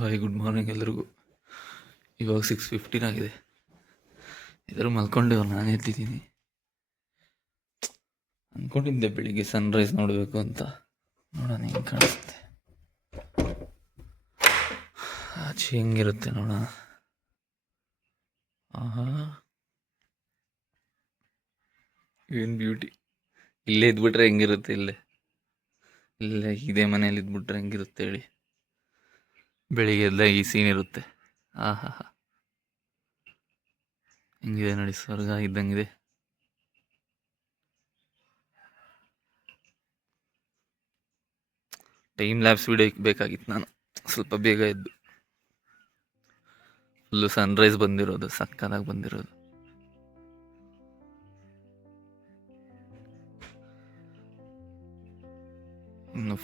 Hi, good morning ಎಲ್ರಿಗೂ. ಇವಾಗ 6:15 ಆಗಿದೆ. ಎಲ್ಲರೂ ಮಲ್ಕೊಂಡೇವ್ರು, ನಾನು ಎದ್ದಿದ್ದೀನಿ. ಅಂದ್ಕೊಂಡಿದ್ದೆ ಬೆಳಿಗ್ಗೆ ಸನ್ರೈಸ್ ನೋಡಬೇಕು ಅಂತ. ನೋಡೋಣ ಹೆಂಗೆ ಕಾಣಿಸುತ್ತೆ, ಆಚೆ ಹೆಂಗಿರುತ್ತೆ ನೋಡೋಣ. ಆಹಾ, ಏನು ಬ್ಯೂಟಿ. ಇಲ್ಲೇ ಇದ್ಬಿಟ್ರೆ ಹೆಂಗಿರುತ್ತೆ, ಇಲ್ಲೇ ಇದೇ ಮನೇಲಿ ಇದ್ಬಿಟ್ರೆ ಹೆಂಗಿರುತ್ತೆ ಹೇಳಿ. ಬೆಳಿಗ್ಗೆ ಎಲ್ಲ ಈ ಸೀನ್ ಇರುತ್ತೆ. ಆಹಾ, ಹೆಂಗಿದೆ ನೋಡಿ, ಸ್ವರ್ಗ ಇದ್ದಂಗಿದೆ. ಟೈಮ್ ಲ್ಯಾಬ್ಸ್ ವಿಡಿಯೋ ಬೇಕಾಗಿತ್ತು. ನಾನು ಸ್ವಲ್ಪ ಬೇಗ ಎದ್ದು ಫುಲ್ಲು ಸನ್ರೈಸ್ ಬಂದಿರೋದು, ಸಕ್ಕತ್ತಾಗಿ ಬಂದಿರೋದು. ಇನ್ನು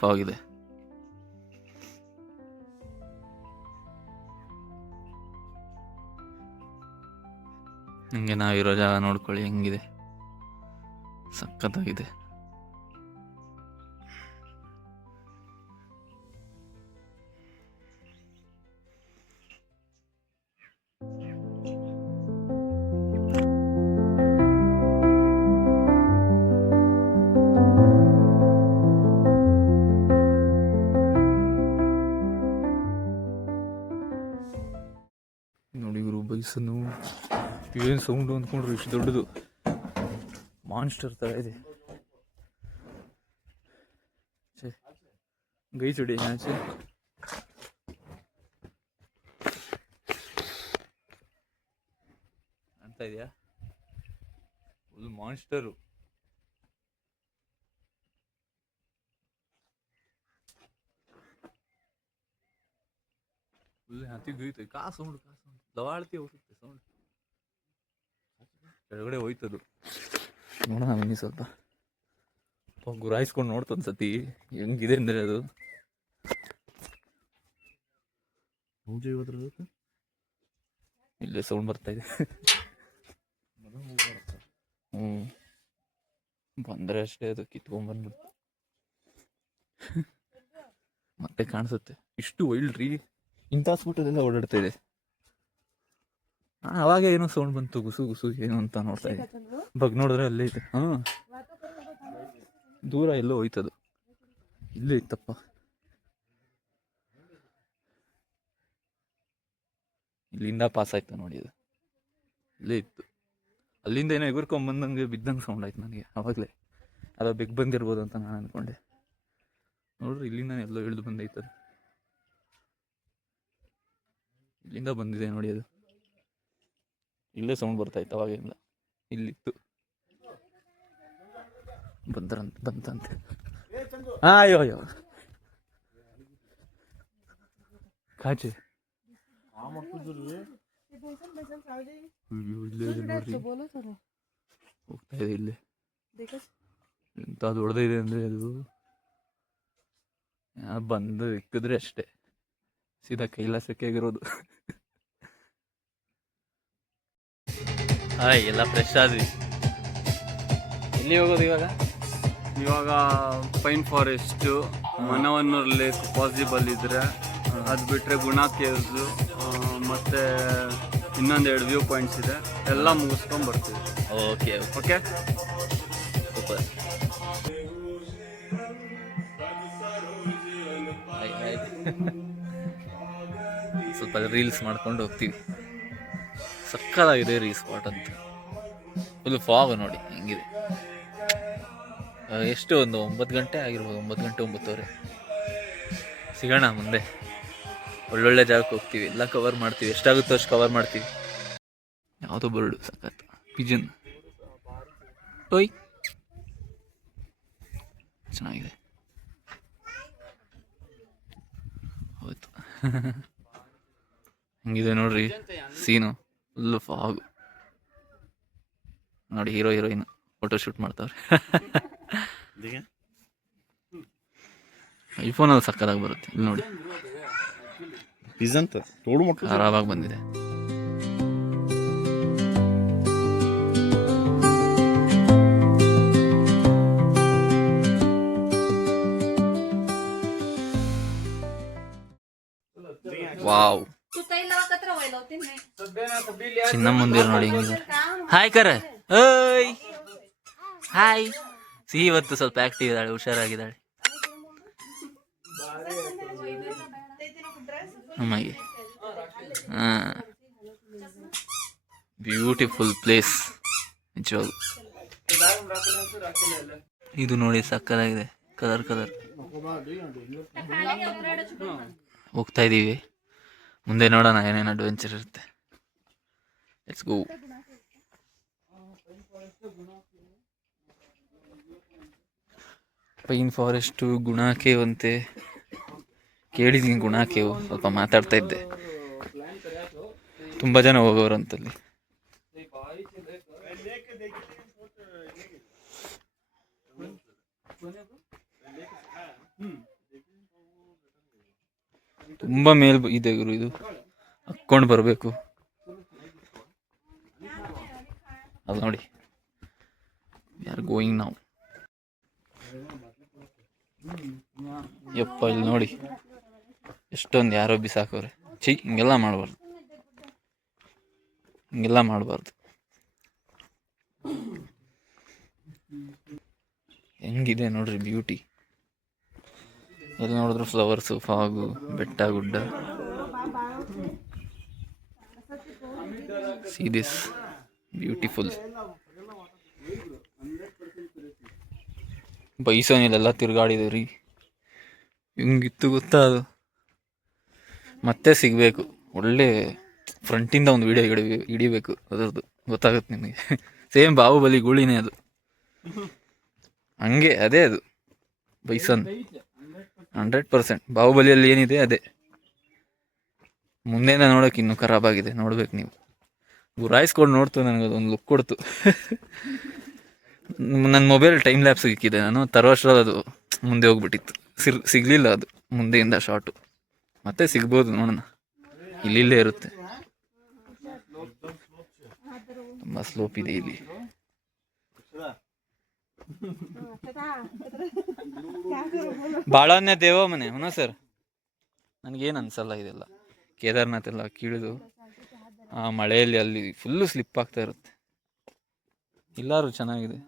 ಫಾಗ್ ಇದೆ. ಹಂಗೆ ನಾವಿರೋ ಜಾಗ ನೋಡ್ಕೊಳ್ಳಿ, ಹೆಂಗಿದೆ, ಸಕ್ಕತ್ತಾಗಿದೆ. ನೋಡಿ ಇವರು ಬೈಸನ್ನು ಏನು ಸೌಂಡು ಅಂದ್ಕೊಂಡ್ರು, ಇಷ್ಟು ದೊಡ್ಡದು ಮಾನ್ಸ್ಟರ್ ಥರ ಇದೆ. ಗೈ ಚುಡಿ ಆಚೆ ಅಂತ ಇದೆಯಾ, ಫುಲ್ ಮಾನ್ಸ್ಟರು. ಫುಲ್ ಹತ್ತಿ ಗೈತೆ, ಸೌಂಡ್ ದವಾಳ್ತಿ ಹೋಗುತ್ತೆ ಸೌಂಡ್, ಕೆಳಗಡೆ ಹೋಯ್ತದು. ನೋಡೋಣ ಬನ್ನಿ, ಸ್ವಲ್ಪ ಗುರಾಯಿಸ್ಕೊಂಡು ನೋಡ್ತೊಂದು ಸತಿ ಹೆಂಗಿದೆ ಅಂದರೆ ಅದು. ಇಲ್ಲೇ ಸೌಂಡ್ ಬರ್ತಾ ಇದೆ. ಬಂದರೆ ಅಷ್ಟೇ, ಅದು ಕಿತ್ಕೊಂಡ್ಬಂದ್ಬಿಡ್ತು. ಮತ್ತೆ ಕಾಣಿಸುತ್ತೆ. ಇಷ್ಟು ವೈಲ್ಡ್ ರೀ, ಇಂಥ ಸ್ಪೂಟಲ್ಲೆಲ್ಲ ಓಡಾಡ್ತಾ ಇದೆ. ಅವಾಗ ಏನೋ ಸೌಂಡ್ ಬಂತು, ಗುಸು ಏನು ಅಂತ ನೋಡ್ತಾ ಇದೆ. ಬಗ್ ನೋಡಿದ್ರೆ ಅಲ್ಲೇ ಐತೆ. ದೂರ ಎಲ್ಲೋ ಹೋಯ್ತದು, ಇಲ್ಲೇ ಇತ್ತಪ್ಪ. ಇಲ್ಲಿಂದ ಪಾಸ್ ಆಯ್ತು ನೋಡಿ, ಅದು ಇಲ್ಲೇ ಇತ್ತು. ಅಲ್ಲಿಂದ ಏನೋ ಎಗುರ್ಕೊಂಬಂದಂಗೆ ಬಿದ್ದಂಗೆ ಸೌಂಡ್ ಆಯ್ತು ನನಗೆ ಅವಾಗಲೇ. ಅದು ಬೆಗ್ ಬಂದಿರ್ಬೋದು ಅಂತ ನಾನು ಅಂದ್ಕೊಂಡೆ. ನೋಡ್ರಿ, ಇಲ್ಲಿಂದ ಎಲ್ಲೋ ಇಳಿದು ಬಂದೈತದು, ಇಲ್ಲಿಂದ ಬಂದಿದೆ ನೋಡಿ. ಅದು ಇಲ್ಲೇ ಸೌಂಡ್ ಬರ್ತಾಯಿತ್ತು ಅವಾಗಿಂದ, ಇಲ್ಲಿತ್ತು. ಬಂತಂತೆ. ಅಯ್ಯೋ ಕಾಚೆ ಹೋಗ್ತಾ ಇದೆ. ಇಲ್ಲೇ ಎಂತ ದೊಡ್ಡದಿದೆ ಅಂದ್ರೆ ಅದು ಬಂದು ಇಕ್ಕಿದ್ರೆ ಅಷ್ಟೇ ಸೀದಾ ಕೈಲಾಸಕ್ಕೆ ಆಗಿರೋದು. ಹಾಯ್, ಎಲ್ಲ ಫ್ರೆಶ್ ಆದ್ವಿ. ಎಲ್ಲಿ ಹೋಗೋದು ಇವಾಗ ಪೈನ್ ಫಾರೆಸ್ಟ್, ಮನವನ್ನೂರ್ ಲೇಕ್ ಪಾಸಿಬಲ್ ಇದ್ರೆ, ಅದು ಬಿಟ್ಟರೆ ಗುಣ ಕೇವ್ಸ್, ಮತ್ತು ಇನ್ನೊಂದೆರಡು ವ್ಯೂ ಪಾಯಿಂಟ್ಸ್ ಇದೆ. ಎಲ್ಲ ಮುಗಿಸ್ಕೊಂಡು ಬರ್ತೀವಿ. Okay super. ಸ್ವಲ್ಪ ರೀಲ್ಸ್ ಮಾಡ್ಕೊಂಡು ಹೋಗ್ತೀವಿ. ಸಕ್ಕತ್ತಾಗಿದೆ ರೀ ಸ್ಪಾಟ್ ಅಂತ. ಫುಲ್ ಫಾಗ್ ನೋಡಿ ಹೆಂಗಿದೆ. ಎಷ್ಟು ಒಂದು 9 ಗಂಟೆ ಆಗಿರ್ಬೋದು, 9 ಗಂಟೆ 9:30. ಸಿಗೋಣ ಮುಂದೆ, ಒಳ್ಳೊಳ್ಳೆ ಜಾಗಕ್ಕೆ ಹೋಗ್ತೀವಿ, ಎಲ್ಲ ಕವರ್ ಮಾಡ್ತೀವಿ. ಎಷ್ಟಾಗುತ್ತೋ ಅಷ್ಟು ಕವರ್ ಮಾಡ್ತೀವಿ. ಯಾವುದೋ ಬರ್ಡು ಸಖತ್ ಪಿಜನ್ ಟೋಯ್ ಚೆನ್ನಾಗಿದೆ. ಹೋಯ್ತು. ಹಂಗಿದೆ ನೋಡ್ರಿ ಸೀನು, ಫುಲ್ಲು ಫಾಗು ನೋಡಿ. ಹೀರೋಯಿನ್ ಫೋಟೋ ಶೂಟ್ ಮಾಡ್ತಾವ್ರೆ. ಐಫೋನಲ್ಲಿ ಸಕ್ಕತ್ತಾಗಿ ಬರುತ್ತೆ. ಇಲ್ಲಿ ನೋಡಿ, ಖರಾಬಾಗಿ ಬಂದಿದೆ. ವಾವ್, ಚಿನ್ನ ಮುಂದಿರ ನೋಡಿ ಹಿಂಗಿದೆ. ಹಾಯ್ ಕರ, ಓಯ್ ಹಾಯ್. ಸಿಹಿ ಇವತ್ತು ಸ್ವಲ್ಪ ಆಕ್ಟಿವ್ ಇದ್ದಾಳೆ, ಹುಷಾರಾಗಿದ್ದಾಳೆ ನಮಗೆ. ಬ್ಯೂಟಿಫುಲ್ ಪ್ಲೇಸ್ ನಿಜವಾಗ್ಲು. ಇದು ನೋಡಿ ಸಕ್ಕತ್ತಾಗಿದೆ, ಕಲರ್ ಕಲರ್. ಹೋಗ್ತಾ ಇದೀವಿ ಮುಂದೆ, ನೋಡೋಣ ಏನೇನು ಅಡ್ವೆಂಚರ್ ಇರುತ್ತೆ. Let's go. ಪೈನ್ ಫಾರೆಸ್ಟು, ಗುಣ ಕೇವ್ ಅಂತೆ ಕೇಳಿದ್ದೀನಿ. ಗುಣ ಕೇವ್ ಸ್ವಲ್ಪ ಮಾತಾಡ್ತಾ ಇದ್ದೆ, ತುಂಬ ಜನ ಹೋಗೋರಂತಲ್ಲಿ. ತುಂಬ ಮೇಲ್ ಇದೆ ಗುರು, ಇದು ಹಕ್ಕೊಂಡು ಬರಬೇಕು. ಅದು ನೋಡಿ, ಯಾರು ಗೋಯಿಂಗ್ ನಾವು. ಯಪ್ಪ, ಇಲ್ಲಿ ನೋಡಿ ಎಷ್ಟೊಂದು ಯಾರೋ ಬಿಸಾಕೋರೆ. ಹಿಂಗೆಲ್ಲ ಮಾಡಬಾರ್ದು, ಹಿಂಗೆಲ್ಲ ಮಾಡಬಾರ್ದು. ಹೆಂಗಿದೆ ನೋಡ್ರಿ ಬ್ಯೂಟಿ. ಎಲ್ಲಿ ನೋಡಿದ್ರು ಫ್ಲವರ್ಸು, ಫಾಗು, ಬೆಟ್ಟ ಗುಡ್ಡ. See this beautiful. ಬೈಸೋನಿಲೆಲ್ಲ ತಿರುಗಾಡಿದೆ ರೀ, ಹಿಂಗಿತ್ತು ಗೊತ್ತಾ ಅದು. ಮತ್ತೆ ಸಿಗಬೇಕು, ಒಳ್ಳೆ ಫ್ರಂಟಿಂದ ಒಂದು ವಿಡಿಯೋ ಹಿಡಿಬೇಕು, ಅದರದ್ದು ಗೊತ್ತಾಗುತ್ತೆ ನಿಮಗೆ. ಸೇಮ್ ಬಾಹುಬಲಿ ಗೂಳಿನೇ ಅದು, ಹಂಗೆ ಅದೇ ಅದು ಬೈಸನ್. 100% ಬಾಹುಬಲಿಯಲ್ಲಿ ಏನಿದೆ ಅದೇ. ಮುಂದೆನ ನೋಡೋಕೆ ಇನ್ನೂ ಖರಾಬಾಗಿದೆ, ನೋಡ್ಬೇಕು ನೀವು. ಗುರಾಯಿಸ್ಕೊಂಡು ನೋಡ್ತು, ನನಗದೊಂದು ಲುಕ್ ಕೊಡ್ತು. ನನ್ನ ಮೊಬೈಲ್ ಟೈಮ್ ಲ್ಯಾಪ್ಸ್ ಇಕ್ಕಿದೆ ನಾನು, ತರೋಷ್ಟರಲ್ಲಿ ಅದು ಮುಂದೆ ಹೋಗ್ಬಿಟ್ಟಿತ್ತು. ಸಿಗಲಿಲ್ಲ ಅದು ಮುಂದೆಯಿಂದ ಶಾರ್ಟು. ಮತ್ತೆ ಸಿಗ್ಬೋದು, ನೋಡೋಣ. ಇಲ್ಲಿಲ್ಲೇ ಇರುತ್ತೆ, ತುಂಬ ಸ್ಲೋಪ್ ಇದೆ ಇಲ್ಲಿ. ಬಾಳನ್ಯ ದೇವ ಮನೆ ಹುನೋ ಸರ್. ನನಗೇನು ಅನ್ಸಲ್ಲ ಇದೆಲ್ಲ. ಕೇದಾರ್ನಾಥ್ ಎಲ್ಲ ಕೀಳಿದು ಆ ಮಳೆಯಲ್ಲಿ ಅಲ್ಲಿ ಫುಲ್ಲು ಸ್ಲಿಪ್ ಆಗ್ತಾ ಇರುತ್ತೆ. ಎಲ್ಲರೂ ಚೆನ್ನಾಗಿದೆ.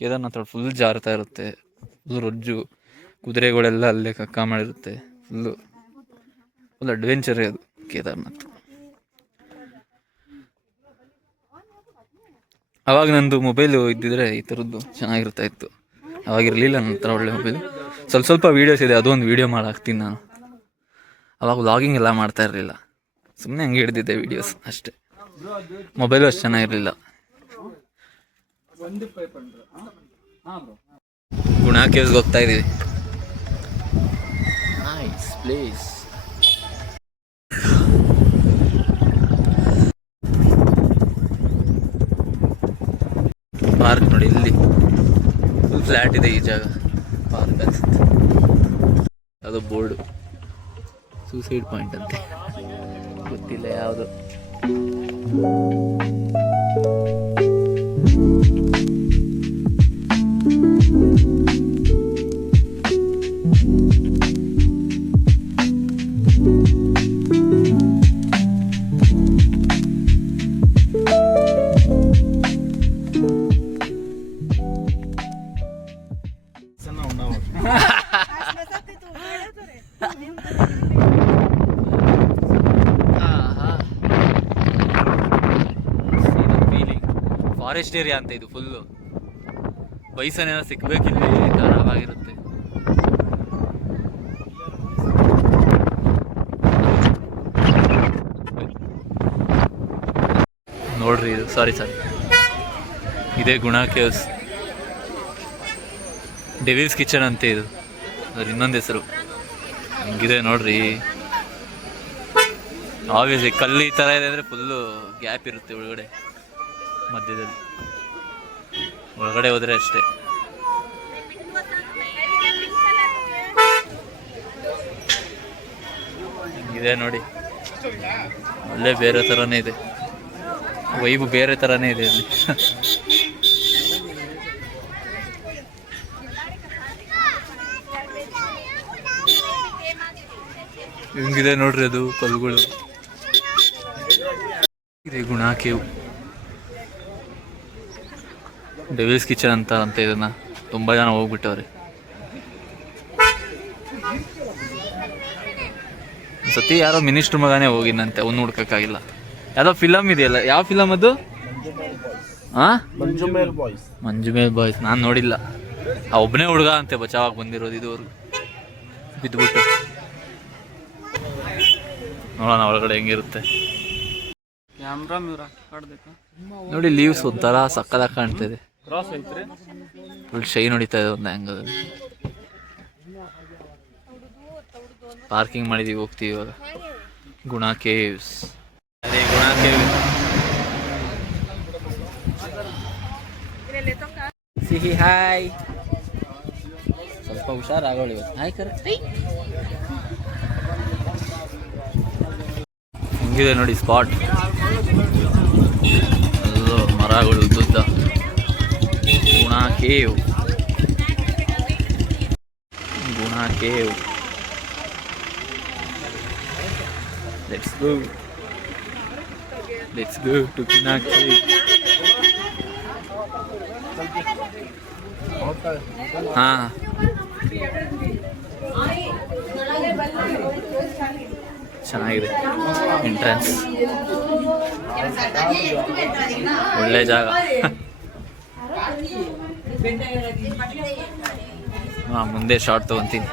ಕೇದಾರ್ನಾಥ್ ಫುಲ್ ಜಾರ್ತಾ ಇರುತ್ತೆ, ಫುಲ್ ರೊಜ್ಜು, ಕುದುರೆಗಳೆಲ್ಲ ಅಲ್ಲೇ ಕಕ್ಕ ಮಾಡಿರುತ್ತೆ. ಫುಲ್ ಅಡ್ವೆಂಚರೇ ಅದು ಕೇದಾರ್ನಾಥ್. ಅವಾಗ ನಂದು ಮೊಬೈಲು ಇದ್ದಿದ್ರೆ ಈ ಥರದ್ದು ಚೆನ್ನಾಗಿರ್ತಾ ಇತ್ತು. ಅವಾಗಿರಲಿಲ್ಲ ನನ್ನ ಹತ್ರ ಒಳ್ಳೆ ಮೊಬೈಲು. ಸ್ವಲ್ಪ ವೀಡಿಯೋಸ್ ಇದೆ, ಅದೊಂದು ವೀಡಿಯೋ ಹಾಕ್ತೀನಿ ನಾನು. ಅವಾಗ ವ್ಲಾಗಿಂಗ್ ಎಲ್ಲ ಮಾಡ್ತಾ ಇರಲಿಲ್ಲ, ಸುಮ್ಮನೆ ಹಂಗೆ ಹಿಡ್ದಿದ್ದೆ ವೀಡಿಯೋಸ್ ಅಷ್ಟೇ. ಮೊಬೈಲು ಅಷ್ಟು ಚೆನ್ನಾಗಿರಲಿಲ್ಲ. ಗುಣ ಕೇವ್ಸ್ಗೆ ಹೋಗ್ತಾ ಇದ್ದೀವಿ. Nice place. ಪಾರ್ಕ್ ನೋಡಿ, ಇಲ್ಲಿ ಫುಲ್ ಫ್ಲ್ಯಾಟ್ ಇದೆ ಈ ಜಾಗ. ಪಾರ್ಕ್ ಅನ್ಸುತ್ತೆ. ಅದು ಬೋರ್ಡು ಸೂಸೈಡ್ ಪಾಯಿಂಟ್ ಅಂತೆ, ಗೊತ್ತಿಲ್ಲ ಯಾವುದು. ಫಾರೆಸ್ಟ್ ಏರಿಯಾ ಅಂತ ಇದು ಫುಲ್ಲು. ಬೈಸನ್ನೆಲ್ಲ ಸಿಗ್ಬೇಕಿಲ್ಲಿ, ಖರಾಬಾಗಿರುತ್ತೆ. ನೋಡ್ರಿ ಇದು, ಸಾರಿ ಇದೇ ಗುಣ ಕೇವ್ಸ್. ಡೆವಿಲ್ಸ್ ಕಿಚನ್ ಅಂತೆ ಇದು, ಅದ್ರ ಇನ್ನೊಂದು ಹೆಸರು. ಹಿಂಗಿದೆ ನೋಡ್ರಿ. ಆಬ್ವಿಯಸ್ಲಿ ಕಲ್ಲು ಈ ಥರ ಇದೆ ಅಂದರೆ ಫುಲ್ಲು ಗ್ಯಾಪ್ ಇರುತ್ತೆ ಒಳಗಡೆ, ಮಧ್ಯದಲ್ಲಿ. ಒಳಗಡೆ ಹೋದರೆ ಅಷ್ಟೇ. ಹಿಂಗಿದೆ ನೋಡಿ, ಒಳ್ಳೆ ಬೇರೆ ಥರನೇ ಇದೆ, ವೈಬು ಬೇರೆ ಥರನೇ ಇದೆ ಇಲ್ಲಿ. ಹಿಂಗಿದೆ ನೋಡ್ರಿ ಅದು ಕಲ್ಗಳು. ಇದೆ ಗುಣ ಕೇವ್. ಡೆವಿಲ್ಸ್ ಕಿಚನ್ ಅಂತ ಇದನ್ನ ತುಂಬಾ ಜನ ಹೋಗ್ಬಿಟ್ಟವ್ರೆ. ಸತಿ ಯಾರೋ ಮಿನಿಸ್ಟರ್ ಮಗನೇ ಹೋಗಿದ್ದಂತೆ, ಅವ್ನು ಹುಡ್ಕಕ್ಕಾಗಿಲ್ಲ. ಯಾವುದೋ ಫಿಲಮ್ ಇದೆಯಲ್ಲ, ಯಾವ ಫಿಲಮ್ ಅದು? ಮಂಜು ಮೇಲ್ ಬಾಯ್ಸ್ ನಾನು ನೋಡಿಲ್ಲ. ಆ ಒಬ್ಬನೇ ಹುಡುಗ ಅಂತೆ ಬಚಾವಾಗಿ ಬಂದಿರೋದು ಇದುವರೆಗೂ, ಬಿದ್ದುಬಿಟ್ಟು. ನೋಡೋಣ ಒಳಗಡೆ ಹೆಂಗಿರುತ್ತೆ. ಕ್ಯಾಮ್ರಾ ಮ್ಯೂರ್ ಹಾಕ್ಬೇಕಾ ನೋಡಿ, ಲೀವ್ಸ್ ಒಂಥರ ಸಕ್ಕದಾಗಿ ಕಾಣ್ತಿದೆ. ಕ್ರಾಸ್ ಐತ್ರಿ, ಫುಲ್ ಶೈನ್ ಹೊಡಿತಾ ಇದೆ ಒಂದು ಆ್ಯಂಗಲ್. ಪಾರ್ಕಿಂಗ್ ಮಾಡಿದೀವಿ, ಹೋಗ್ತೀವಿ ಇವಾಗ. ಗುಣ ಕೇವ್ಸ್. ಅದೇ ಗುಣ ಕೇವ್. ಸಿಹಿ ಹಾಯ್. ಸ್ವಲ್ಪ ಹುಷಾರಾಗೋಳಿ ಇವತ್ತು. ಹಾಯ್ ಕರೆ. ಹಿಂಗಿದೆ ನೋಡಿ ಸ್ಪಾಟ್. ಅಲ್ಲೋ ಮರಗಳು ಉದ್ದುದ್ದ. ಗುಣ ಕೇವ್. ಗುಣ cave. Let's go. Let's go to Guna Cave. हाँ ಚೆನ್ನಾಗಿದೆ ಎಂಟ್ರೆನ್ಸ್. ಒಳ್ಳೆ ಜಾಗ. ಹಾಂ ಮುಂದೆ ಶಾರ್ಟ್ ತೊಗೊತೀನಿ.